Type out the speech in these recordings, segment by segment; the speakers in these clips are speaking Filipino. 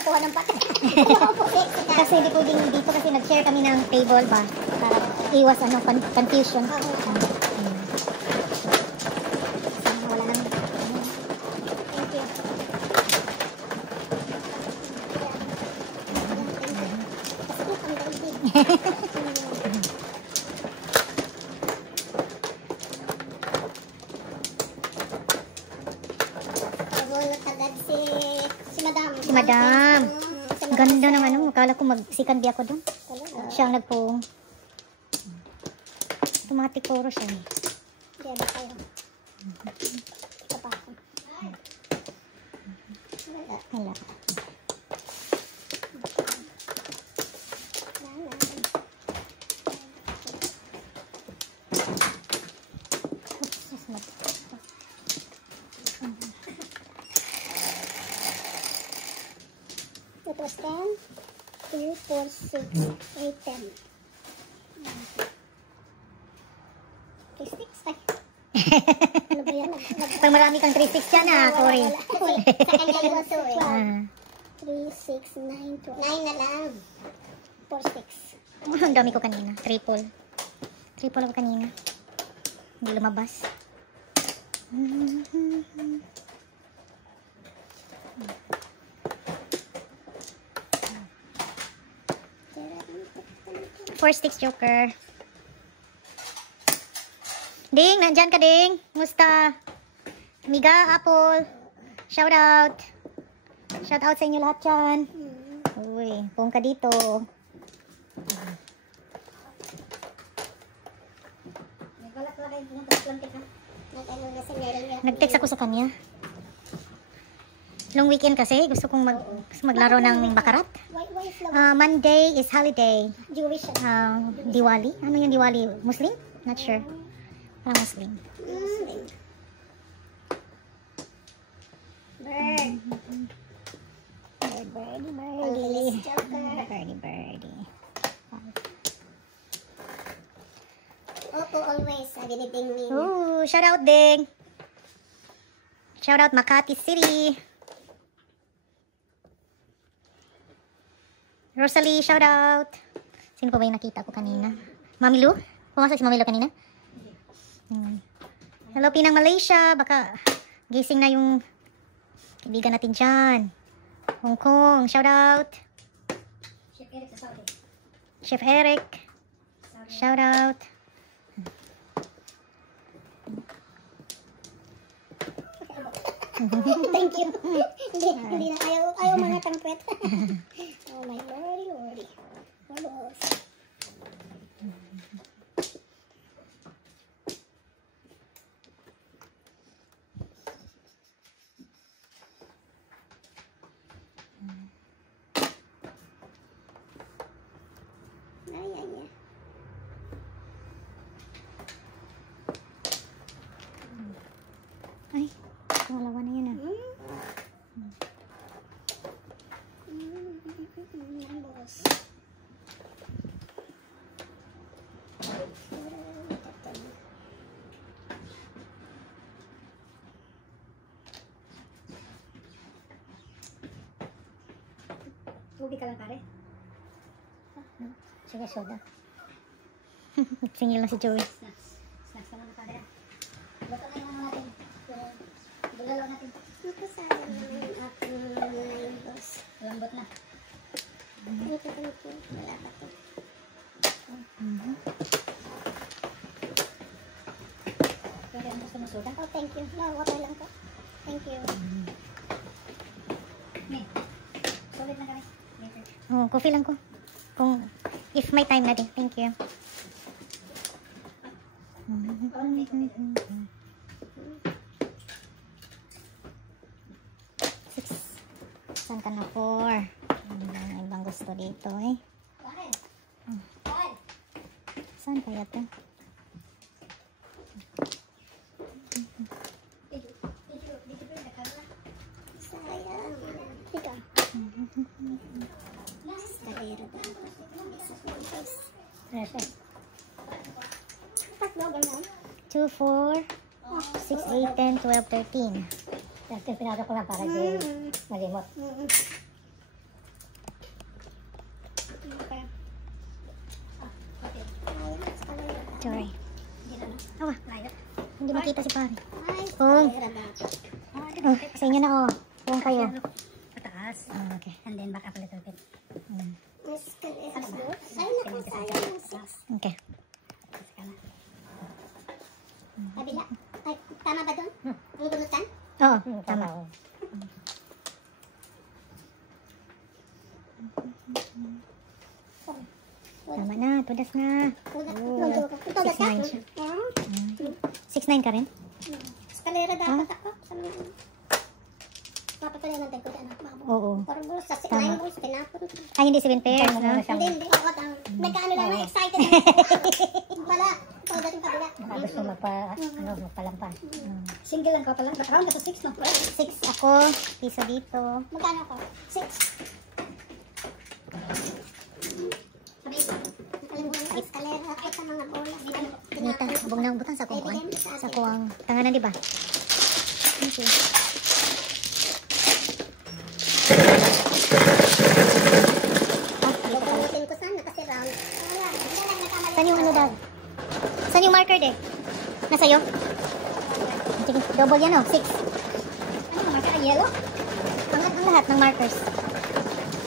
kuha ng pat. Kasi hindi pwedeng dito kasi nag-share kami ng table ba. Para iwas confusion. Wala nang. Thank you. Si Madam. Ganda ng ano. Akala ko mag-second ako doon. Siya ang nagpo. Automatic puro siya. Hindi, ba kayo? Ito pa ako. Wala. 10, 2, 4, 6, 8, 10. 3, 6 tayo. Ano ba yan? Pag marami kang 3, 6 yan ah, Cory. Sa kanya yung 2 3, 6, 9, 12. 9 na lang. 4, 6. Ang dami ko kanina. Triple. Triple ako kanina. Hindi lumabas. Four sticks, Joker. Ding, nandyan ka, Ding. Musta? Miga, Apple. Shout out. Shout out sa inyo lahat dyan. Uy, puong ka dito. Nag-text ako sa kanya. Long weekend kasi. Gusto kong maglaro ng bakarat. Monday is holiday. Jewish. Diwali. Ano yung Diwali? Muslim? Not sure. Parang Muslim. Bird. Birdie. Opo, always. Ding me. Ooh, shout out, Ding. Shout out Makati City. Rosalie, shout out. Sino pa ba yung nakita ko kanina? Mami Lu? Pumasok si Mami Lu kanina? Hello, Pinang Malaysia. Baka gising na yung kaibigan natin dyan. Hong Kong, shout out. Chef Eric. Shout out. Thank you. Hindi na. Ayaw mga tampwet. Oh my lordy. Balls. Ay, pangalawa na yun ah. Tubig ka lang pare? Sige, soda. Singil lang si Joey. Snacks ka lang pare. Bato na yung natin. Bulalo natin. Nakasaya na yung ating manayos. Lambot na. Ito ko na po. Wala pa to. Pwede ang gusto mo soda? Oh, thank you. No, water lang po. Thank you. Solid na kami. Oh, coffee lang ko. Kung if may time na din. Thank you. Saan ka na 4? Ang ibang gusto dito eh. Saan kaya ito? Sayang. Tika. Perfect. 2, 4, 6, 8, 10, 12, 13. Pinasok ko lang para di malimot. Hindi makita si pare. Ay, Oh. eskalera dapat. Oh, sa inyo na oh. Kung kayo. Pataas. Okay. And then back up a little bit. Eskalera. Ay, naku, sayang yung 6. Okay. Kabila. Ay, tama ba doon? Ang bunutan? Oo, tama. Tama na, tudas na. Tudas ka? 6'9" siya. Oo. 6'9" ka rin? Eskalera dapat ako. Papatuloy ng tagpo na. Oo. Parang bulos sa 9 Tama. bulos, pinapon. Ay, hindi 7 pairs, no? Hindi. Ako lang. Nagkaano lang na excited. Wala. Tudas yung kabila. Baka gusto magpalampas. Single lang ka pala. Ba't round ka sa 6, no? 6 ako, piso dito. Magkano ako? 6. Sabi, nakalimutan ng eskalera. At ang mga bola. Nita, bong na butang sa kuwan. Sa kuwang tanganan, di ba? Okay. Bubunutin ko sana kasi round. Wala. Hindi lang nakamali. Saan yung ano dad? Saan yung marker de? Nasa'yo? Sige, double yan oh, 6. Ano yung marker? Yellow? Ang lahat ng markers.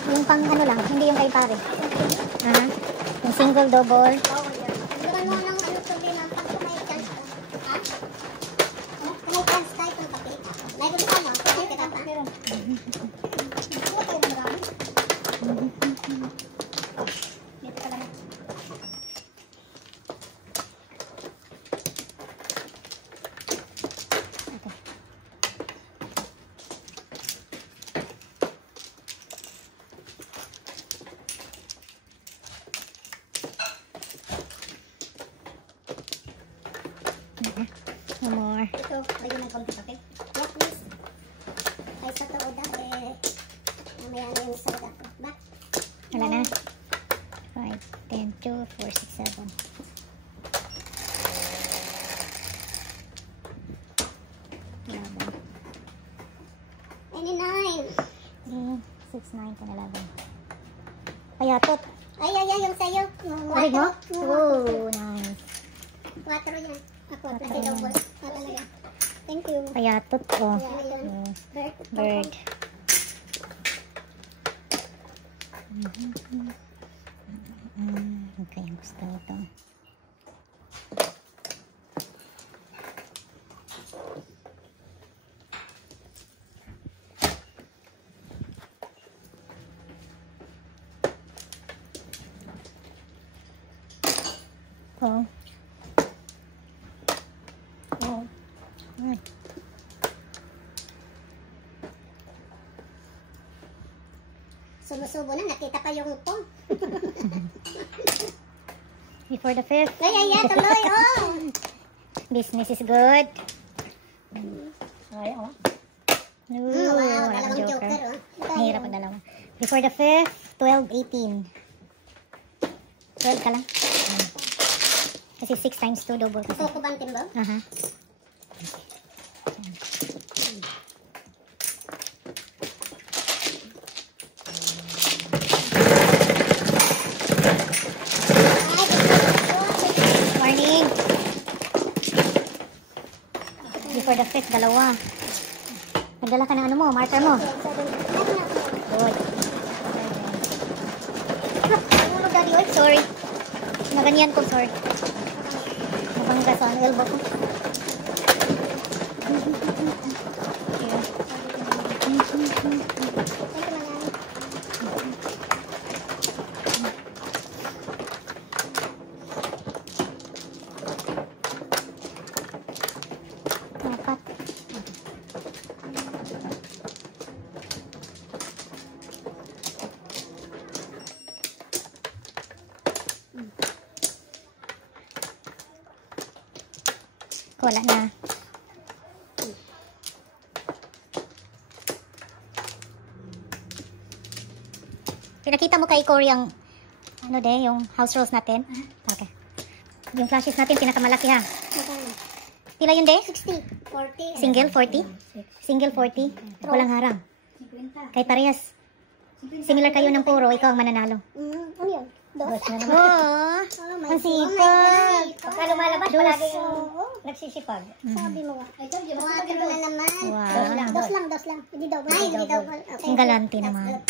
Yung pang ano lang, hindi yung kay pare. Aha. Yung single, double. Gawan mo ng ano problema pag may chance ka. Ha? May chance tayo kung papel. Live ko mo. Kasi kita pa. Meron. Ano kayo marami? Dito ka lang. No more. Ito, lagyan ng konti papel. Yes, please. Ay, sa tooda, mamaya na yung soda ko. Back. Wala na. 5, 10, 2, 4, 6, 7. Any 9. 6, 9, 10, 11. Payatot. Ay, yung sayo. Yung Kurig mo? Yung Oh, nice. 4 yan. Ako, kasi double. Talaga. Thank you. Payatot ko. Ayan. Oh, Bird. bird. Okay, ang gusto nito. Oh. Oh. Sumusubo na, nakita pa yung pong. Before the 5th. Ay, tuloy, oh! Business is good. Ay, oh. No, Wow, wala dalawang akong joker, joker. oh. Mahirap ang dalawa. Before the 5th, 12, 18. 12 ka lang. Kasi 6 times 2 double kasi. Coco Bantin ba? Aha. Morning. Before the 5th, dalawa. Nagdala ka ng ano mo, marker mo. Good. Ano, Daddy? Oy, sorry. Naganyan ko, sorry. Nabangga sa elbow ko. Apat. Wala na. Pinakita mo kay Corey yung ano yung house rules natin? Okay. Yung flashes natin, pinakamalaki ha. Pila yun de? 60, 40. Single, 40? Single, 40? Walang harang. Kay parehas. Similar kayo ng puro, ikaw ang mananalo. Ano yun? Dos. Dos na naman. Oo. Oh my Ang God. sipag. Pagka lumalabas, Dos. palagi yung Oo. nagsisipag. Sabi mo nga. Ay, sabi, mas Water na naman. Wow. Dos lang. Hindi double. Ay, hindi double. Okay. Ang galante That's naman. good.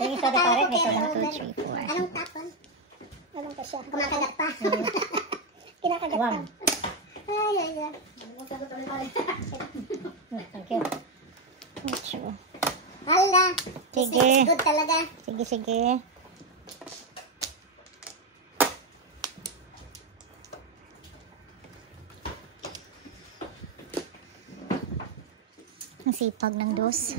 Yung isa na pare, may Okay, ito na. 2, 3, 4. Anong tapon? Anong pa siya? Kumakagat pa. Kinakagat pa. One. Ay. Thank you. Ocho. Hala. Sige. This is good talaga. Sige, sige. Ang sipag ng dos.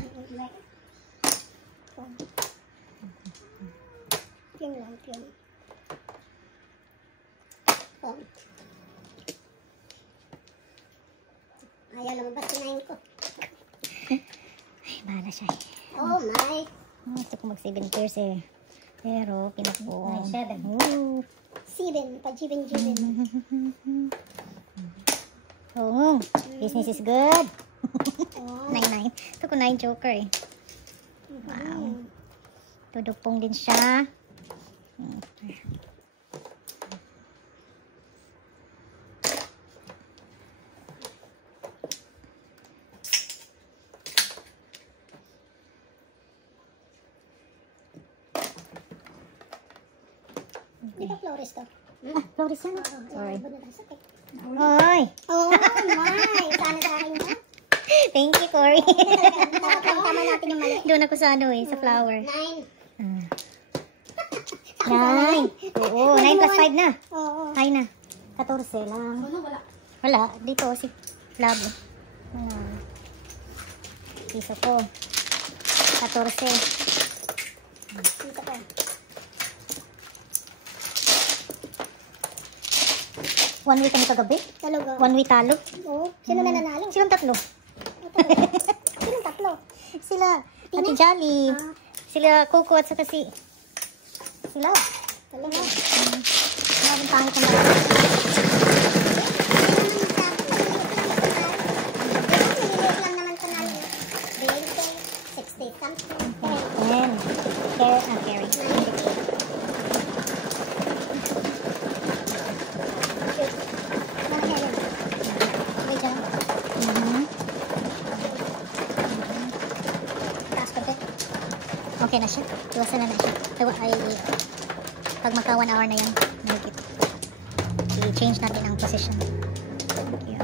Yun lang, yun. Oh. Ayaw lumabas kinain ko. Ay, bahala siya. Oh my. Gusto ko mag 7 pairs eh. Pero, pinakbo. Ay, 7. Ooh. Siben. Pajibin. Oo. Business is good. Oh. 9-9. Ito ko 9 joker eh. Wow. Tudupong din siya. Di ba Flores to? Ah, Flores yan. Sorry. Sakit. Oy. Oh my. Sana sa akin na. Thank you, Cory. Tama natin yung mali. Doon ako sa ano eh, sa flower. 9. 9. Oo, 9 plus 5 na. Oo. Ay na. 14 lang. Wala. Dito si Flav. Wala. Piso ko. 14. Dito pa. 1 week kami kagabi. Talaga. 1 week talo. Oo. Sino na nanalo? Silang tatlo. Sino tatlo? Sila Ate Jolly. Ah. Sila Coco at saka si sila. Talaga. Maraming pangit ang mga. Lang naman panalo. 60 something. 10. Carry. May dyan. Taas ka ba? Okay na siya. Iwasan na siya. Pag magka 1 hour na yan, mahigit. I-change natin ang position. Thank you.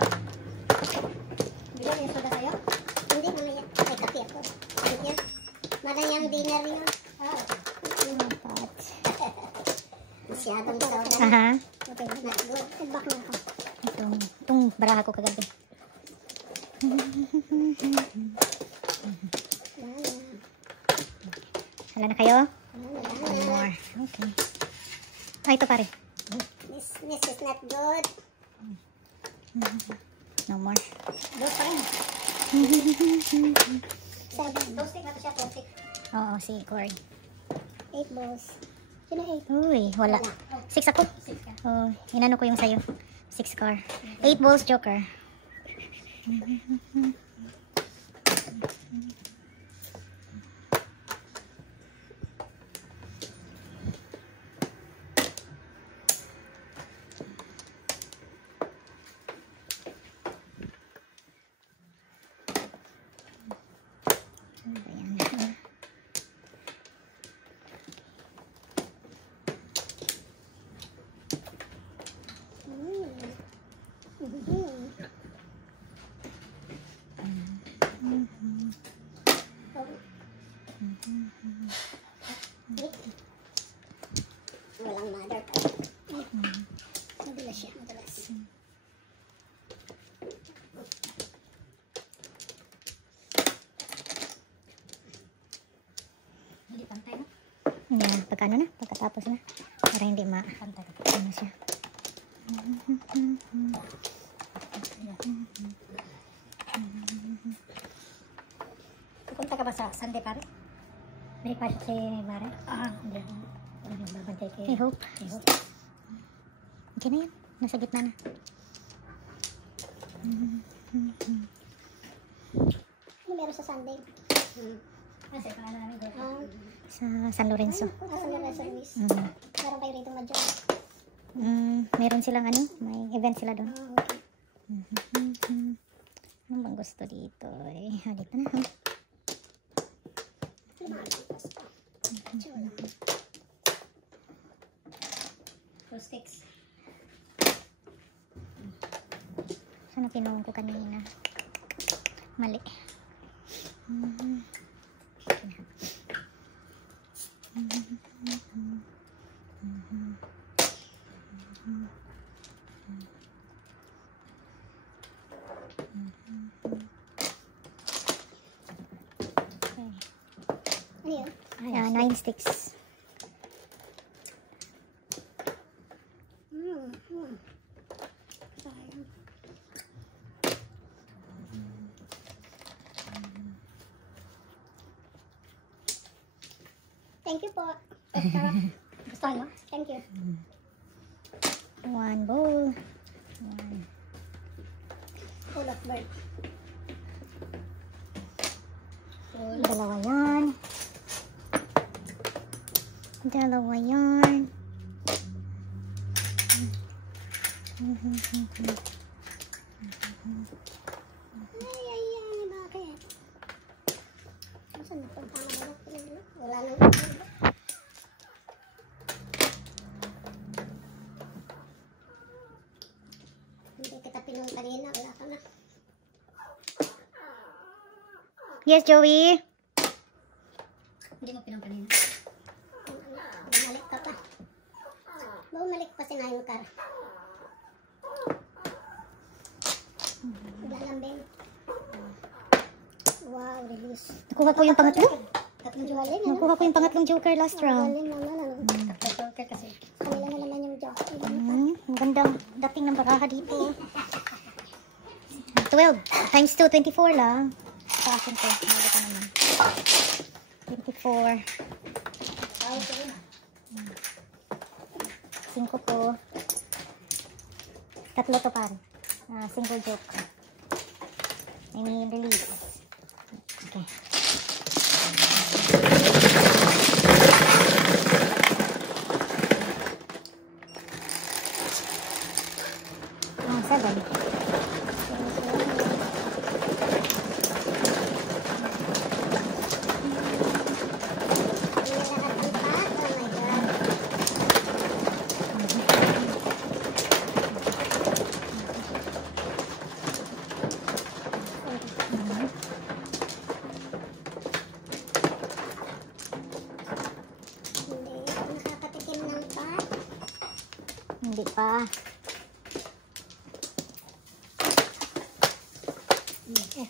Bigyan niya soda sa'yo? Hindi, mamaya. May kape ako. Hindi. Marayang dinner yun. Apat. Masyadong soda. Aha. Okay, not good. Headback na ako. Itong baraha ko kagabi. Hala na kayo? One more. Okay. Ah, ito pare. This is not good. No more. Good pa rin. 7. Toasting na to siya, toasting. Oo, si Cory. 8 balls. Sino 8? Uy, wala. 6 ako. 6 ka. Oh, inano ko yung sayo. 6 car. 8 balls joker. Ano ba yan? Walang mother. Madulas siya, madulas. Hindi pantay na. Yeah, pagka ano na, pagkatapos na. Para hindi ma-pantay. Ano siya. Pupunta ka ba sa Sunday pare? May pasok si Mare? Hindi. Ano yung babantay kay... I hope. I hope. Okay na yan. Nasa gitna na. Ano meron sa Sunday? Kasi pangalan namin doon. Sa San Lorenzo. Asan na Para service. Mm. Meron kayo rito madyan. Meron silang ano, may event sila doon. Okay. Ano bang gusto dito? Dito na. Two sticks. Sana pinuha ko kanina. Mali. Ano yun? 9 sticks. Sayang. Thank you po. Gusto mo? Thank you. 1 bowl. Full of bird. Dalawa yan. Dalawa yan. Ay, bakit? Saan napunta na ba? Wala nang hindi kita pinong kanina. Wala ka na. Yes, Joey. Hindi mo pinong kanina. Bumalik ka pa. Bumalik pa si Nayong Kar. Lalambing. Wow, release. Nakuha ko yung pangatlo. Tatlong juhalin. Nakuha ko yung pangatlong joker last round. Juhalin naman. Tatlong joker kasi. Kanila na naman yung joker. Magandang dating ng baraha dito. 12 times 2, 24 lang. Sa akin to. Maga pa naman. 24. 5 ko. Tatlo to pare. Single joke. I mean, release. Okay. Oh, 7. Nakakatikim ng pat. Hindi pa.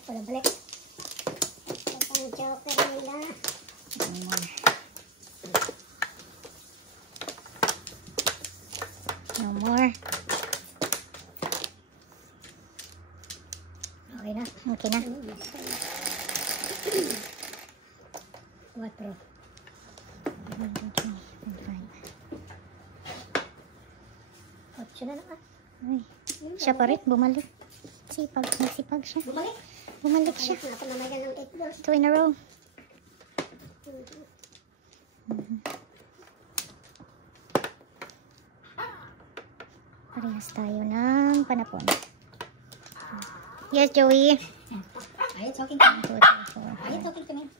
Wala balik. Ang joker nila. No more. Okay na. Okay na. 4. Otso na naman. Ay, siya pa rin. Bumalik. Sipag. Nagsipag siya. Bumalik. Bumalik siya. Ako na may ganang 8 balls. 2 in a row. Parehas tayo ng panapon. Yes, Joey. Are you talking to me? 2, 3, 4, Are you talking to me?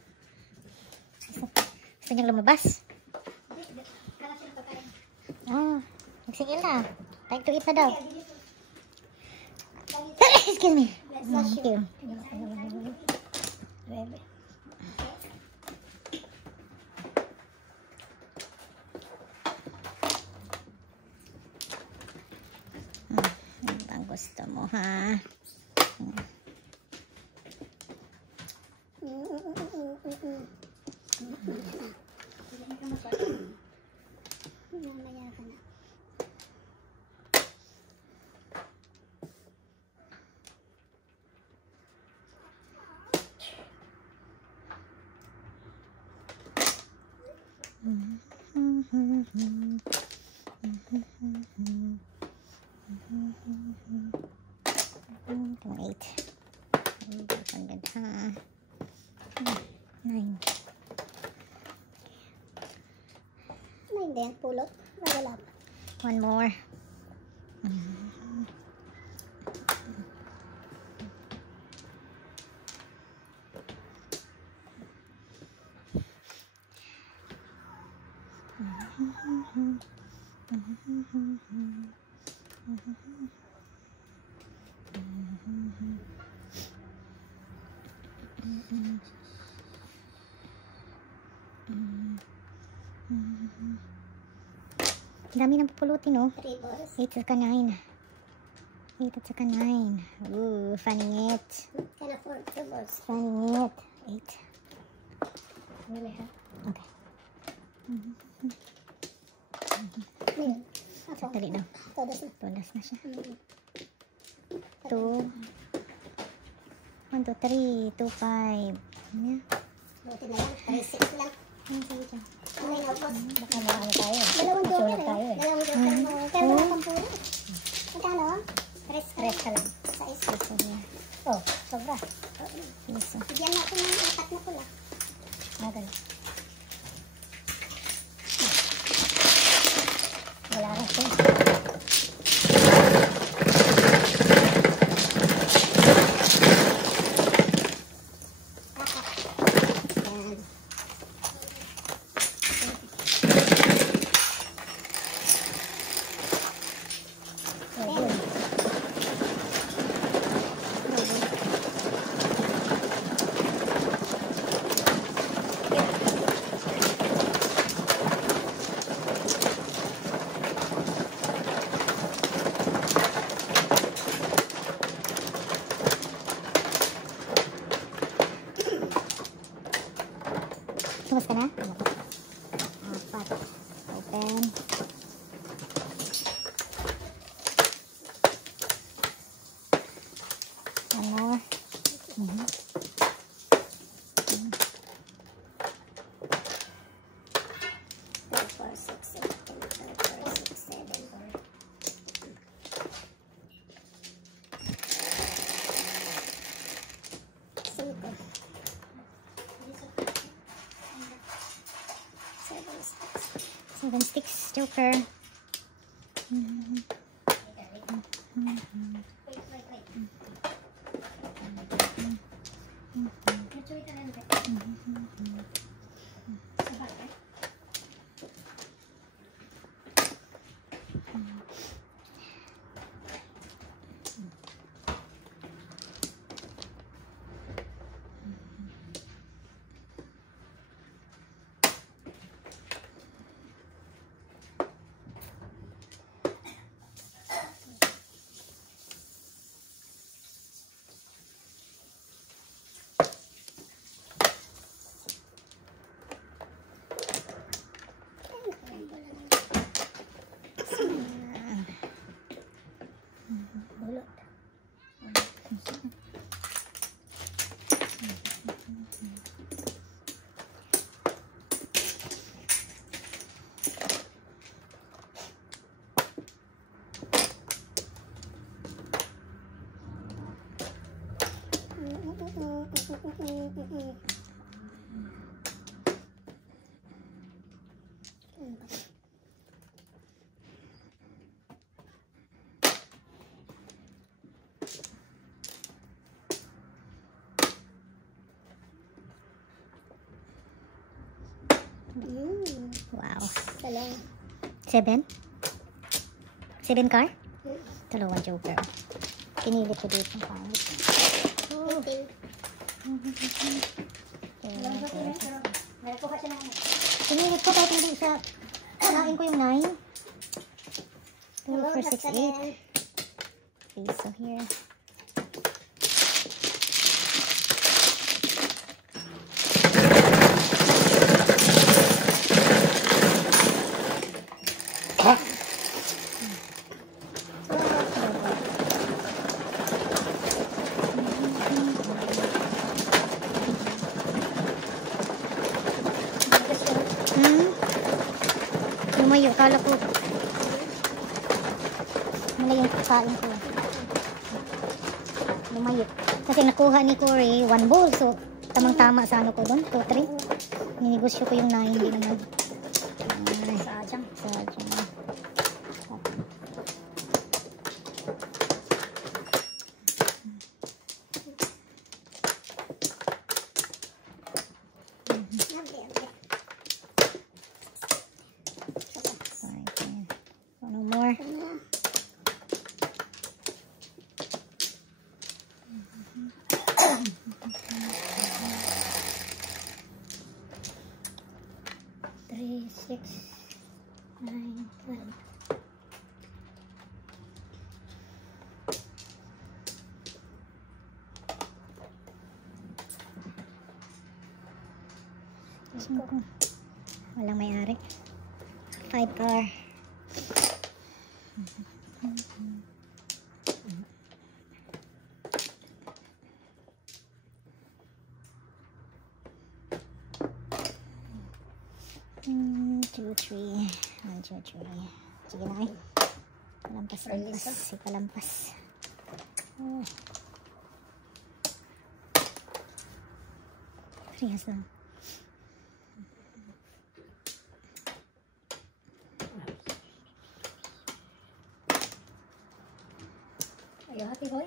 Gusto niyang lumabas? Nagsingil na. Time to eat na daw. Excuse me. Thank you. Ano bang gusto mo, ha? Mamaya ka na. Itong 8. 800, ha? 9. then pulot. Wala pa. One more. Dami ng pupulutin, oh. 3 balls. 8 at saka 9. 8 at saka 9. Ooh, funny it. Can afford 2 balls. Funny it. 8. Really, ha? Okay. Afford. Dali na. Todos na. Tulas na siya. 2. 1, 2, 3. 2, 5. Ano? Buti na lang. 3-6 lang. Ano sabi dyan? Okay na, boss. Baka maano tayo. Dalawang joker Masulat tayo eh. eh. Dalawang joker mo. Pero wala pang pulot. Magkano? 3 ka lang. Sa isa. Piso here. Oh, sobra. Piso. Bigyan natin ng 4 na pula. Ganun. Wala rin siya. Yan. Tumas ka na? 4. Open. One more. 4, 6, 7, 5, 4, 6, 7. 5. 7 sticks. Joker. Wow. 7? 7 car? Dalawa joker. Pinili ko dito. Oh. Pinili ko kahit hindi siya. Kanain ko yung 9. 2, 4, 6, 8. Okay, so here. Lumayo, kala ko malayo yung kain ko. Lumayo. Kasi nakuha ni Corey 1 ball. So, tamang-tama sa ano ko doon. 2, 3. Ninegosyo ko yung 9. Hindi naman. Sa adyang. 6, 9, 12. Walang may-ari. 5 car. Two, three. 1, 2, 3. Sige na eh. Kalampas. Ikalampas. Oh. 3 has lang. Are you happy, boy?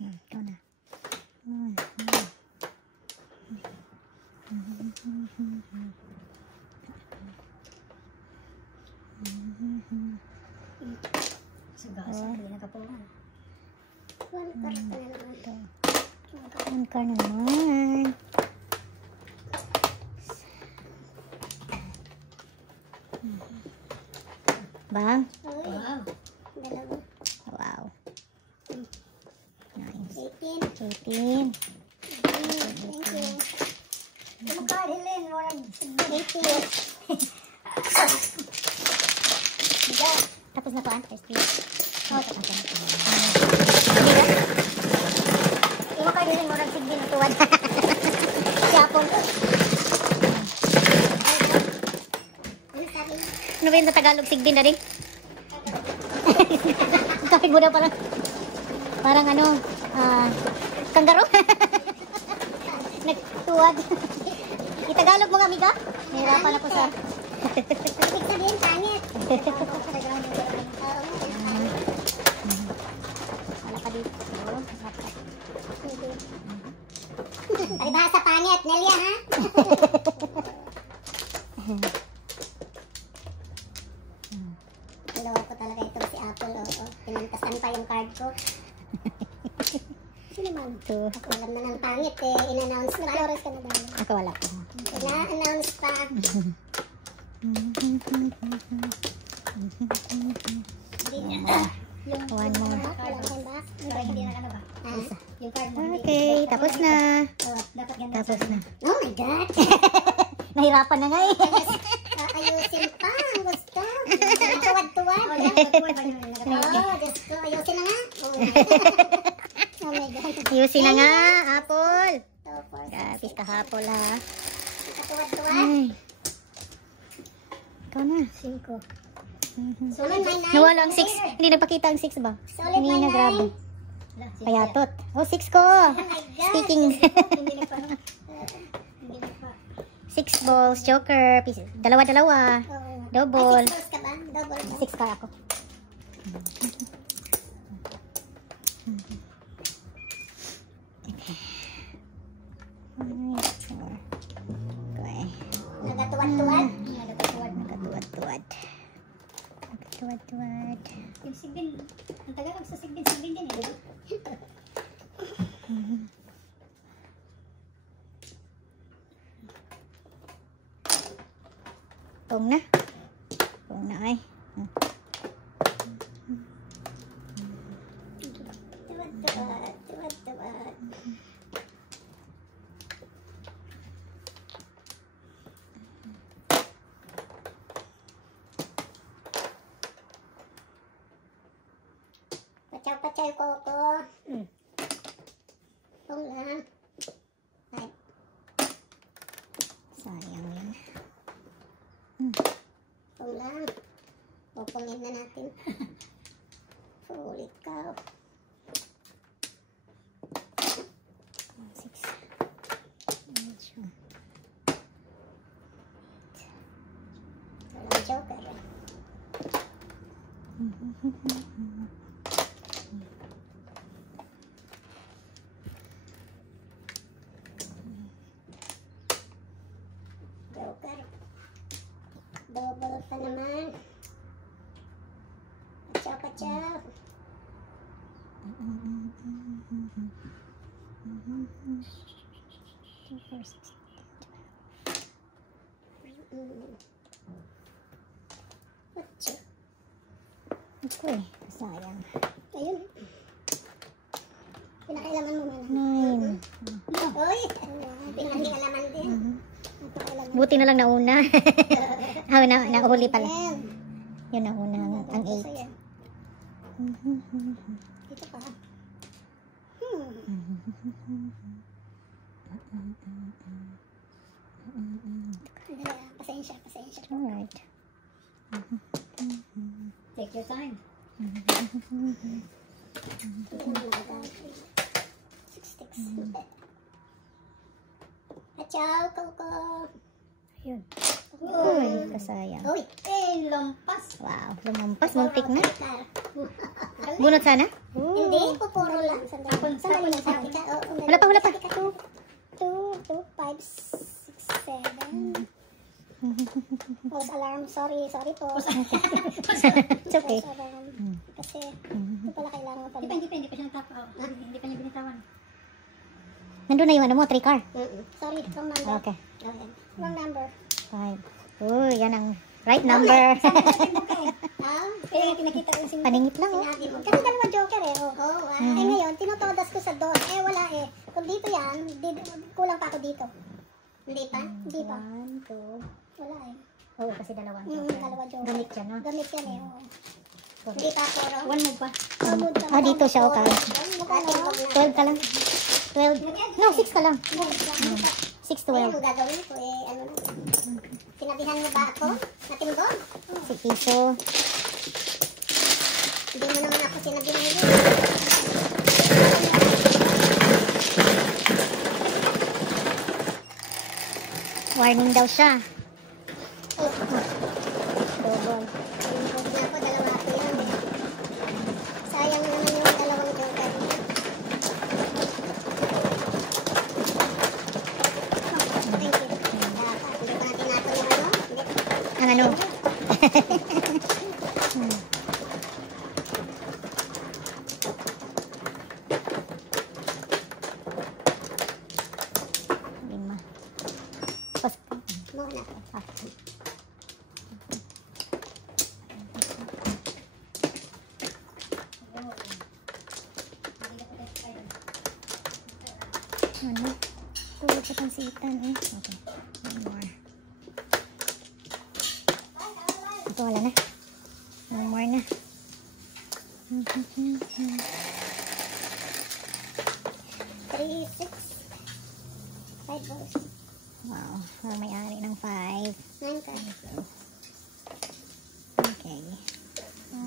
Ikaw na. Sugasa, hindi nakapungan. One car na naman. Bang? Wow. Dalawa. Wow. Nice. 18. 18. Thank you. Ano ka, Helen? Walang 18. tapos na kuan? First place. Oh, tapos na. Imo ka, Helen, walang sigdi na tuwad. Siapon. Ano ba yung sa Tagalog sigdi na rin? Kapit mo daw parang ano, kangaroo. Nagtuwad. Itagalog mo nga, amiga? Nahirapan ako sa... Ibig sabihin, pangit. Wala ka dito. Paribasa pangit, Nelia, ha? Loko talaga ito si Apple, oo. Pinantasan pa yung card ko. Sino man? Ito. Ako alam na ng pangit eh. In-announce pa. Nag-flores ka na dahil. Ako wala pa. Na-announce pa. One more. Walang back. Hindi na ano ba? Ah. Yung card mo. Okay, tapos na. Dapat ganun. Tapos na. Oh my God! Nahirapan na nga eh. Ayusin pa ang gusto. Tuwad-tuwad. Oh, tuwad ba yun? Oh, Diyos ko. Ayusin na nga. Oh my God. Ayusin na nga, Apple. So, for Grabe ka, Apple ha. tuwad-tuwad. Ay. Ikaw na. 5. Solid my nine. Nawala ang 6. Hindi nagpakita ang 6 ba? Solid Hindi my na grabe. nine. Payatot. Oh, 6 ko. Oh my God. Speaking. Hindi na pa. Hindi na pa. 6 balls, joker. Dalawa-dalawa. Oo. Double. Ay, 6 balls ka ba? Double ba? 6 car ako. Okay. 4. Okay. Nagatuwad-tuwad. Nagatuwad. Nagatuwad-tuwad. Nagatuwad-tuwad. Yung sigbin. Ang Tagalog sa sigbin din eh. Diba? Pong na. Pong na ay. Tuwad-tuwad. Tuwad-tuwad. Pachaw-pachaw ko ko. Kung lang. Ay, Sayang yan. kung lang. Pupungin na natin. Holy cow. 6. Walang joker. Joker. Double pa naman. Pachaw. Pachaw. Ito eh. Sayang. Ayun. Pinakailaman mo na. 9. Uy! Pinakailaman din. Pinakailaman. Buti na lang nauna. Nahuli pala. 10. Yun nauna. Ang 8. Sa'yo. Dito pa. Pasensya. Alright. Take your time. 6 sticks. Pachaw, Coco. Ayun. Uy, kasayang. Uy! Lampas. Wow, lumampas. Muntik na. Tar. Bunot sana? Hindi, pupuro lang. Sandali lang sa akin. Wala pa. 2, 5, 6, 7. False alarm. Sorry po. It's okay. False alarm. Kasi, ito pala kailangan pa. Hindi pa siya nagtapa. Hindi pa niya binitawan. Nandun na yung ano mo, 3 car. Sorry, wrong number. Okay. Wrong number. 5. Uy, yan ang right number. Kaya pinakita ko yung simple. Paningit lang, oh. Sinabi mo. Kasi dalawa joker eh. Eh ngayon, tinotodas ko sa 2. Eh wala eh. Kung dito yan, kulang pa ako dito. Hindi pa? Hindi pa. 1, 2. Wala eh. Oo, kasi dalawang Dalawa joker. Gamit siya, no? Gamit yan eh. Hindi pa puro. One move pa. Dito siya, okay. 12 ka lang. 12. No, 6 ka lang. 6 to Ano 12. gagawin ko eh, ano na. Sinabihan mo ba ako? Natinggol? Si piso. Hindi mo naman ako sinabihan mo. Warning daw siya. Double. Yung ako, dalawa ako yan eh. Sayang naman yung dalawang joker. Thank you. Hindi pa natin natin yung ano? Hindi. Ang ano? Lima. Pas. Muna. Ano? Tulog sa pansitan eh. Okay. One more. Ito wala na. One more na. 3, 6. 5 balls. Wow. Ang may-ari ng 5. 9 cards. Okay. 5.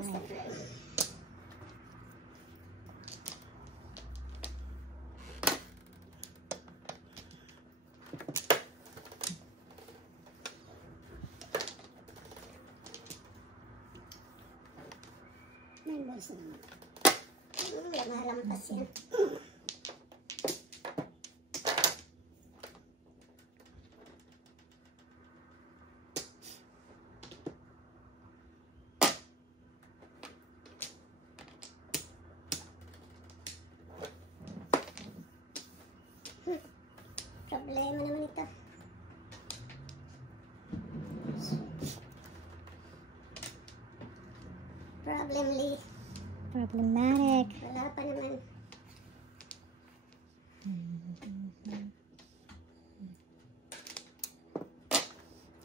May balls naman. Malampas yan. Problema naman ito. Problematic. Wala pa naman.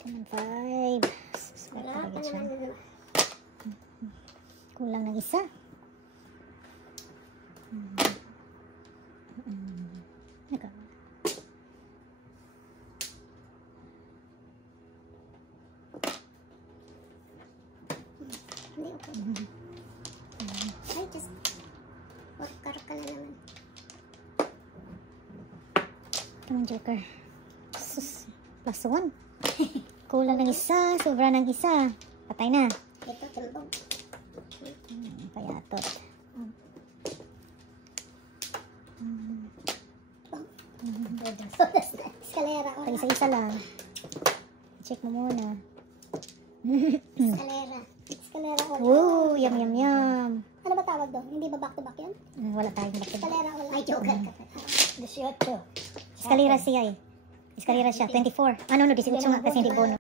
Come on, 5. Wala pa naman. Kulang ng isa. Naka. Hindi ako. Ay, just worker ka na naman. Come on, Joker. Sus. Plus 1. Kulang ng isa. Sobra ng isa. Patay na. Ito, tumbog. Payatot. Eskalera. Pag isa-isa lang. Check mo muna. Eskalera. Eskalera ulit. Woo! Yum, yum, yum. Ano ba tawag doon? Hindi ba back to back yun? Wala tayong back to back. Eskalera ulit. Ay, joker ka. 18. Eskalera siya eh. Eskalera siya. 24. Ano, 18 nga kasi hindi bono.